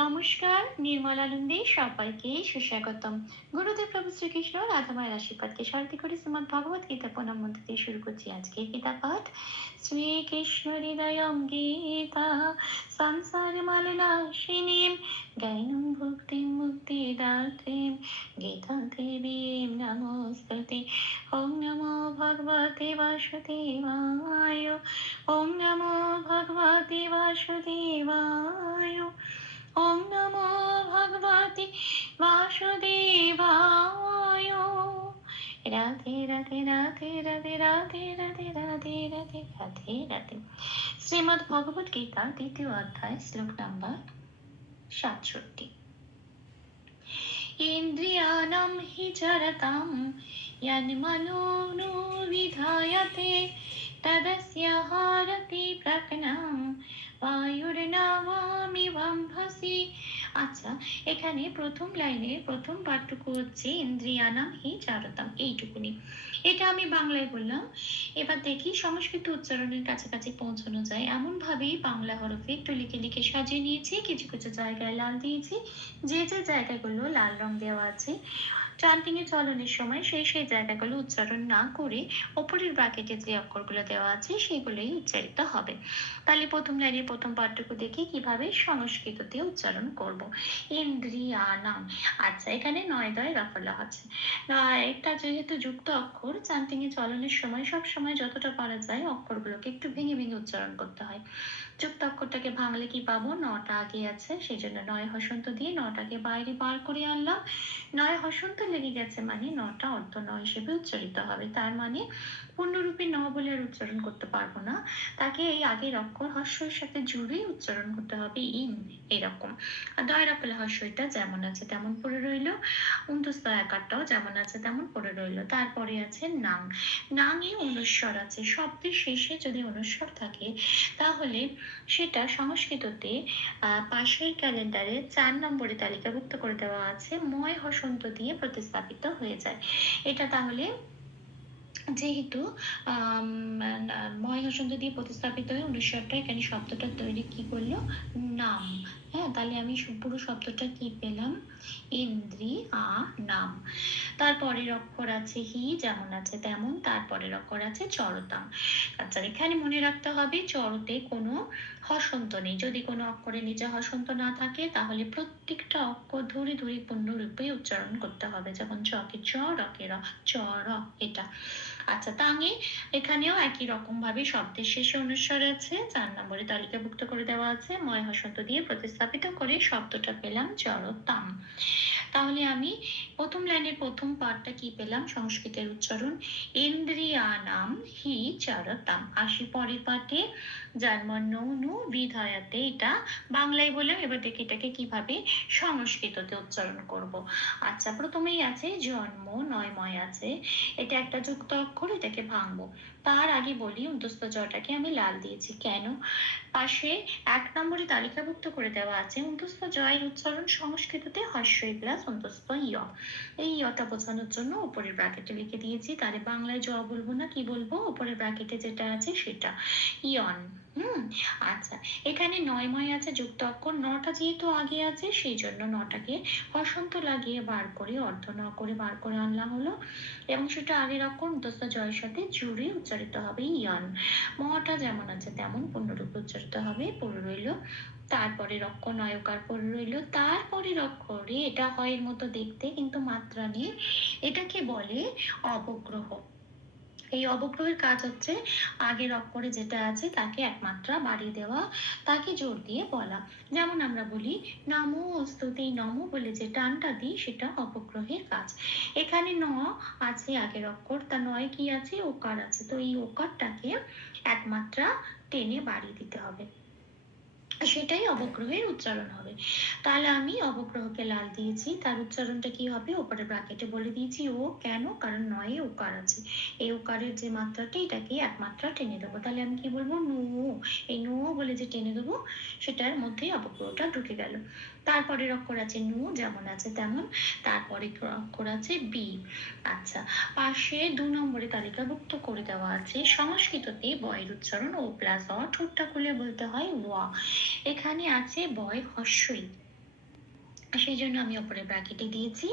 নমস্কার নির্মলানন্দে সবাইকে সুস্বাগতম। গুরুদেব প্রভু শ্রীকৃষ্ণ রাধামায়ের আশীর্বাদকে স্মরণে করে শ্রীমদ ভগবত গীতা প্রণাম মন্ত্র দিয়ে শুরু করছি আজকে গীতা পাঠ। শ্রীকৃষ্ণ হৃদয়ম গীতা, সংসার মালনাশিনীম জ্ঞানম মুক্তি মুক্তিদাত্রীম গীতা দেবীম নমস্তুতে। ওম নমো ভগবতে বাসুদেবায়, ওম নমো ভগবতে বাসুদেবায়। ওম নমো ভগবতে বাসুদেবায় রাধে রাধে রাধে রাধে রাধে রাধে রাধে রাধে রাধে রাধে শ্রীমদ্ ভগবত গীতা দ্বিতীয় অধ্যায় শ্লোক নাম্বার সাতষট্টি ইন্দ্রিয়াণাং হি চরতাম यन्मनो विधायते तदस्य हारति प्रकनं আচ্ছা এখানে প্রথম লাইনের প্রথম পাঠটুকু হচ্ছে ইন্দ্রিয়ানাম হি চারতাম, এইটুকুনি। এটা আমি বাংলায় বললাম। এবার দেখি সংস্কৃত উচ্চারণের কাছাকাছি পৌঁছানো যায়। এমন ভাবেই বাংলা হরফে একটু লিখে লিখে সাজিয়ে নিয়েছি, কিছু কিছু জায়গায় লাল দিয়েছি, যে যে জায়গাগুলো লাল রং দেওয়া আছে। চান্টিংয়ে চলনের সময় সেই সেই জায়গাগুলো উচ্চারণ না করে ওপরের ব্রাকেটে যে অক্ষরগুলো দেওয়া আছে, সেগুলোই উচ্চারিত হবে। তাহলে প্রথম লাইনের প্রথম পাঠটুকু দেখে কীভাবে সংস্কৃততে উচ্চারণ করব। ইন্দ্রিয়ানাম। আচ্ছা এখানে নয় দয় রফলা আছে এটা যেহেতু যুক্ত অক্ষর চান্টিংয়ে চলনের সময় সব সময় যতটা পারা যায় অক্ষরগুলোকে একটু ভেঙে ভেঙে উচ্চারণ করতে হয়। যুক্ত অক্ষরটাকে ভাঙলে কি পাবো? নটা আগে আছে সেই জন্য নয় হসন্ত দিয়ে নটাকে বাইরে বার করে আনলাম। নয় হসন্ত লেগে গেছে মানে নটা অর্ধ নয় হিসেবে উচ্চারিত হবে। তার মানে পূর্ণরূপে ন বলে আর উচ্চারণ করতে পারব না। তাকে এই আগের অক্ষর হর্ষের সাথে জুড়ে উচ্চারণ করতে হবে ইন, এরকম। হর্ষটা যেমন আছে তেমন পড়ে রইল। যেমন আছে তেমন পড়ে রইল। তারপরে আছে নাং। নাং এ অনুস্বর আছে। শব্দের শেষে যদি অনুস্বর থাকে, তাহলে সেটা সংস্কৃততে পাশের ক্যালেন্ডারে চার নম্বরে তালিকাভুক্ত করে দেওয়া আছে। ময় হসন্ত দিয়ে প্রতিস্থাপিত হয়ে যায়। এটা তাহলে যেহেতু ময় হসন্ত দিয়ে প্রতিস্থাপিত হয়ে অনুস্বরটা এখানে শব্দটা তৈরি কি করল? নাম। হ্যাঁ তাহলে আমি পুরো শব্দটা কি পেলাম? ইন্দ্রি, আ, নাম। তারপরের অক্ষর আছে হি, যেমন আছে তেমন। তারপরের অক্ষর আছে চরতাম। আচ্ছা এখানে মনে রাখতে হবে, চরতে কোনো হসন্ত নেই। যদি কোনো অক্ষরের নিচে হসন্ত না থাকে, তাহলে প্রত্যেকটা অক্ষর ধরে ধরে পূর্ণরূপে উচ্চারণ করতে হবে। যেমন চকে চ রকে র, চ, র, এটা। আচ্ছা তাঙে এখানেও একই রকম ভাবে শব্দের শেষে অনুস্বর আছে, চার নম্বরে তালিকাভুক্ত করে দেওয়া আছে, ময় হসন্ত দিয়ে প্রতিস্থাপিত করে শব্দটা পেলাম জড়তাম। তাহলে আমি প্রথম লাইনের প্রথম পার্টটা কি পেলাম? সংস্কৃতের উচ্চারণ, ইন্দ্রিয়ানাম হি চরতাম আসি পরের পাঠে জন্ম নৌনু বিধায়াতে এটা বাংলায় বললাম, এবার দেখি এটাকে কীভাবে সংস্কৃততে উচ্চারণ করব। আচ্ছা প্রথমেই আছে জন্ম নয়ময় আছে। এটা একটা これだけパンを তার আগে বলি অন্তস্থ জটাকে আমি লাল দিয়েছি। কেন? পাশে এক নম্বরে তালিকাভুক্ত করে দেওয়া আছে অন্তস্থ জয়ের উচ্চারণ সংস্কৃততে হর্ষই প্লাস অন্তস্থ ইয় এই ইয়টা বোঝানোর জন্য উপরের ব্র্যাকেটে লিখে দিয়েছি, তাহলে বাংলায় জ বলব না, কি বলব? উপরের ব্র্যাকেটে যেটা আছে সেটা। ইয়ন হুম? আচ্ছা এখানে নয় ময় আছে, যুক্ত অক্ষর নটা যেহেতু আগে আছে, সেই জন্য নটাকে বসন্ত লাগিয়ে বার করে, অর্ধ ন করে বার করে আনলাম হলো। এবং সেটা আগের অক্ষর দোস্ত জয়ের সাথে জুড়ে উচ্চারিত হবে ইয়ান। মটা যেমন আছে তেমন পূর্ণরূপে উচ্চারিত হবে, পড়ে রইল। তারপরে রক্ষ নয়কার পর রইল। তারপরে রক্ষ রে এটা হয় এর মতো দেখতে, কিন্তু মাত্রা নেই। এটাকে বলে অবগ্রহ এই অবগ্রহের কাজ হচ্ছে আগের অক্ষরে যেটা আছে তাকে একমাত্রা বাড়িয়ে দেওয়া, তাকে জোর দিয়ে বলা। যেমন আমরা বলি, নমো স্তুতি নম বলে যে টানটা দিই, সেটা অবগ্রহের কাজ। এখানে ন আছে আগের অক্ষর, তা নয় কি আছে? ওকার আছে। তো এই ওকারটাকে একমাত্রা টেনে বাড়িয়ে দিতে হবে। সেটাই অবগ্রহের উচ্চারণ হবে। তাহলে আমি অবগ্রহকে লাল দিয়েছি, তার উচ্চারণটা কি হবে? ওপরে ব্রাকেটে বলে দিয়েছি, ও কেন? কারণ নয়ে ওকার আছে। এই ওকারের যে মাত্রাটা এটাকে এক মাত্রা টেনে দেবো। তাহলে আমি কি বলব? নো। এই নো বলে যে টেনে দেবো, সেটার মধ্যে অবগ্রহটা ঢুকে গেল। তারপরের অক্ষর আছে নু, যেমন আছে তেমন। তারপরে অক্ষর আছে বি। আচ্ছা পাশে দু নম্বরে তালিকাভুক্ত করে দেওয়া আছে, সংস্কৃততে বয়ের উচ্চারণ ও প্লাস অ ঠোঁটটা খুলে বলতে হয় ওয়া এখানে আছে বয় হস্যই সেই জন্য আমি ওপরে ব্র্যাকেটে দিয়েছি।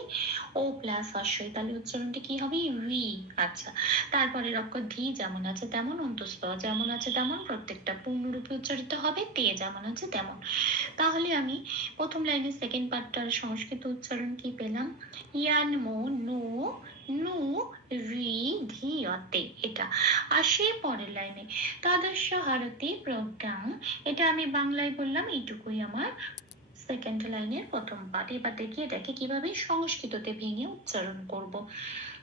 ও প্লাস হর্ষই তাহলে উচ্চারণটা কি হবে? ভি আচ্ছা তারপরে অক্ষর ধি যেমন আছে তেমন, অন্তঃস্থ যেমন আছে তেমন, প্রত্যেকটা পূর্ণরূপে উচ্চারিত হবে, তে যেমন আছে তেমন। তাহলে আমি প্রথম লাইনের সেকেন্ড পার্টটার সংস্কৃত উচ্চারণ কি পেলাম? ইয়ান, মো, নো, নু, রি, ধি, অতে, এটা। আর সেই পরের লাইনে তাদর্শ হারতি প্রজ্ঞাং এটা আমি বাংলায় বললাম, এইটুকুই আমার সেকেন্ড লাইনের প্রথম পার্ট এবার দেখি এটাকে কীভাবে সংস্কৃততে ভেঙে উচ্চারণ করব।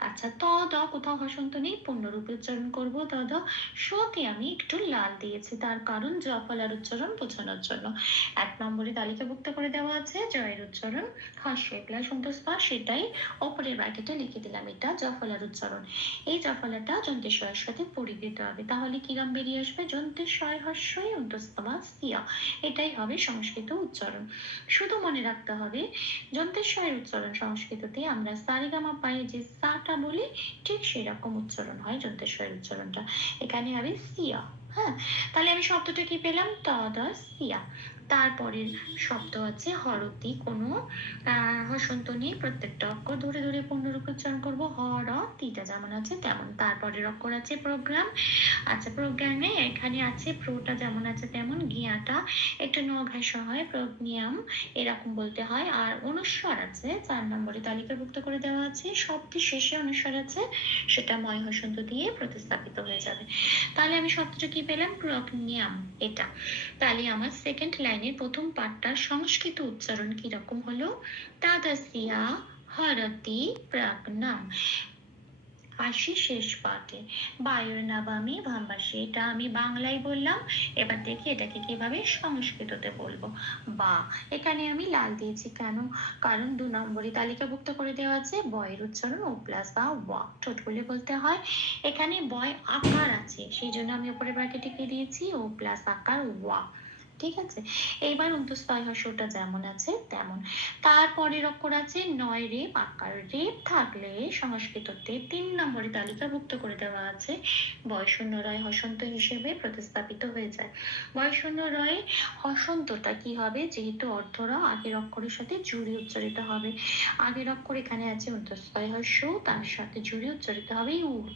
আচ্ছা ত, দ, কোথাও হসন্ত নেই, পূর্ণরূপে উচ্চারণ করব। ত, দ, সতে আমি একটু লাল দিয়েছি, তার কারণ জফলার উচ্চারণ বোঝানোর জন্য। এক নম্বরে তালিকাভুক্ত করে দেওয়া আছে, জয়ের উচ্চারণ হাস্যে প্লাস সন্তোষপা, সেটাই ওপরের ব্র্যাকেটে লিখে দিলাম এটা জফলার উচ্চারণ। এই জফলাটা যন্ত্রেশ্বরের সাথে পরিবৃত হবে। তাহলে কিরাম বেরিয়ে আসবে? যন্ত্রেশ্বয় হস্যই অন্তস্তমা সিয়া। এটাই হবে সংস্কৃত উচ্চারণ। শুধু মনে রাখতে হবে, যন্ত্রেশ্বরের উচ্চারণ সংস্কৃততে আমরা সারেগামা পায়ে যে সাটা বলি, ঠিক সেরকম উচ্চারণ হয় যন্ত্রেশ্বরের উচ্চারণটা। এখানে হবে সিয়া হ্যাঁ? তাহলে আমি শব্দটা কি পেলাম? তদ সিয়া। তারপরের শব্দ আছে হরতি। কোনো হসন্ত নেই। প্রত্যেকটা অক্ষর ধরে ধরে পূর্ণরূপে উচ্চারণ করব। হর তিটা যেমন আছে তেমন। তারপরের অক্ষর আছে প্রোগ্রাম। আচ্ছা প্রোগ্রামে এখানে আছে প্রোটা যেমন আছে তেমন গিয়াটা একটু ন ঘাস হয় প্রজ্ঞাম এরকম বলতে হয়। আর অনুস্বর আছে, চার নম্বরে তালিকাভুক্ত করে দেওয়া আছে। শব্দের শেষে অনুস্বর আছে, সেটা ময় হসন্ত দিয়ে প্রতিস্থাপিত হয়ে যাবে। তাহলে আমি শব্দটা কি পেলাম? প্রজ্ঞাম এটা। তাহলে আমার সেকেন্ড লাইনের প্রথম পার্টটার সংস্কৃত উচ্চারণ কীরকম হলো? তাদাসিয়া, হরতি, প্রাগনাম। আসি শেষ পাঠে। বায়ুর নাবামি ভাম্বাসী, এটা আমি বাংলায় বললাম। এবার দেখি এটাকে কীভাবে সংস্কৃততে বলব। বা, এখানে আমি লাল দিয়েছি কেন? কারণ দু নম্বরে তালিকাভুক্ত করে দেওয়া আছে। বয়ের উচ্চারণ ও প্লাস বা ওয়া, ঠোঁট বলে বলতে হয়। এখানে বয় আকার আছে, সেই জন্য আমি উপরে ব্র্যাকেটে দিয়েছি। ও প্লাস আকার ওয়া। ঠিক আছে? এইবার অন্তঃস্থয় হর্ষটা যেমন আছে, তেমন। তারপরের অক্ষর আছে নয় রেপ, আকার রেপ থাকলে সংস্কৃততে তিন নম্বরে তালিকাভুক্ত করে দেওয়া আছে। বয়শূন্য রয় হসন্ত হিসেবে প্রতিস্থাপিত হয়ে যায়। বয়শূন্য রয়ে হসন্তটা কি হবে? যেহেতু অর্ধরা, আগের অক্ষরের সাথে জুড়ি উচ্চারিত হবে। আগের অক্ষর এখানে আছে অন্তঃস্থয় হর্ষ তার সাথে জুড়ি উচ্চারিত হবে ইউ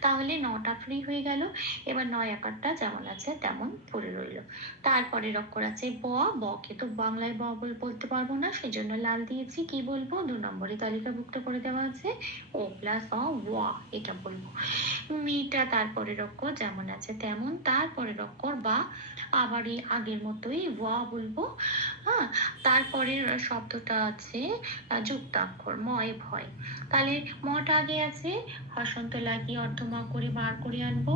তাহলে নটা ফ্রি হয়ে গেল। এবার নয় আকারটা যেমন আছে, তেমন পড়ে রইল। তারপরের অক্ষর আছে ব বকে তো বাংলায় ব বল, বলতে পারব না সেই জন্য লাল দিয়েছি, কি বলব? দু নম্বরে তালিকাভুক্ত করে দেওয়া আছে, ও প্লাস অ ওয়া এটা বলব। মিটা তারপরের অক্ষর যেমন আছে তেমন তারপরের অক্ষর বা আবার এই আগের মতোই ওয়া বলব হ্যাঁ? তারপরের শব্দটা আছে, যুক্তাক্ষর ময় ভয়। তাহলে মটা আগে আছে, হসন্ত লাগিয়ে অর্ধমা করে বার করে আনব।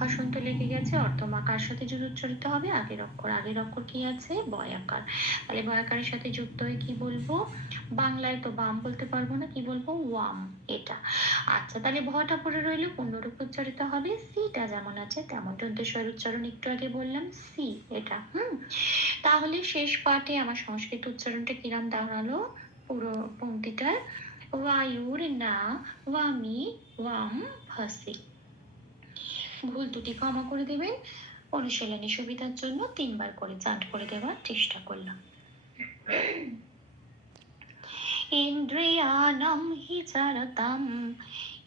হসন্ত লেগে গেছে, অর্ধমা কার সাথে উচ্চারিত হবে? আগের অক্ষর আগের অক্ষর কি আছে? বয়াকার তাহলে বয়াকারের সাথে যুক্ত হয়ে কি বলব? বাংলায় তো বাম বলতে পারব না, কি বলব? ওয়াম, এটা। আচ্ছা তাহলে ভটা পড়ে রইল, পূর্ণরূপ উচ্চারিত হবে সিটা যেমন আছে তেমন। দন্তেশ্বর উচ্চারণ একটু আগে বললাম, সি, এটা, হুম? তাহলে শেষ পাঠে আমার সংস্কৃত উচ্চারণটা কিরাম দাঁড়াল? পুরো পংক্তিটার বায়ুর না, ওয়ামি, ওয়াম ভাসি ভুল দুটি ক্ষমা করে দেবেন। অনুশীলনী সুবিধার জন্য তিনবার করে চান্ট করে দেওয়ার চেষ্টা করলাম ইন্দ্রিয়াণম হি চরতাম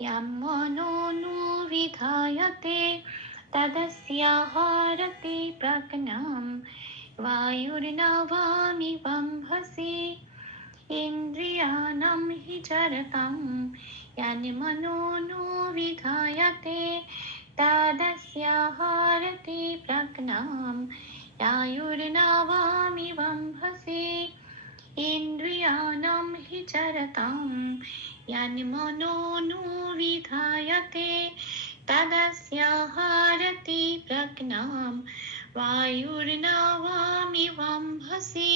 ইয়াম মনোনু বিধায়তে তদস্যাহারতি প্রজ্ঞাম वायुर्नवामि वम्भसि इन्द्रियाणां हि चरतां यानि मनो नो विधायते तदस्याहारति प्रज्ञां वायुर्नवामि वम्भसि इन्द्रियाणां हि चरतां यानि मनो नो विधायते तदस्याहारति प्रज्ञां वायुर्नवामि वम्भसि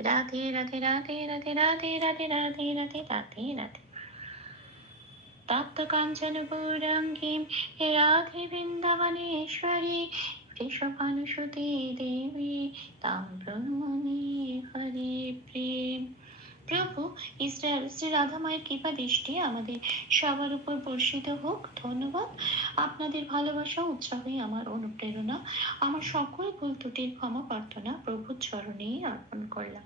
राधे राधे राधे राधे राधे राधे राधे राधे राधे राधे तप्तकाञ्चन गौरङ्गीं हे राधे वृन्दावनेश्वरी वृषभानुसुते देवी तां ब्रह्मणि हरे প্রেম প্রভু ইসরায়েল শ্রী রাধা মায়ের কৃপা দৃষ্টি আমাদের সবার উপর বর্ষিত হোক ধন্যবাদ আপনাদের ভালোবাসা উৎসাহই আমার অনুপ্রেরণা আমার সকল ভুল ত্রুটির ক্ষমা প্রার্থনা প্রভুর চরণেই অর্পণ করলাম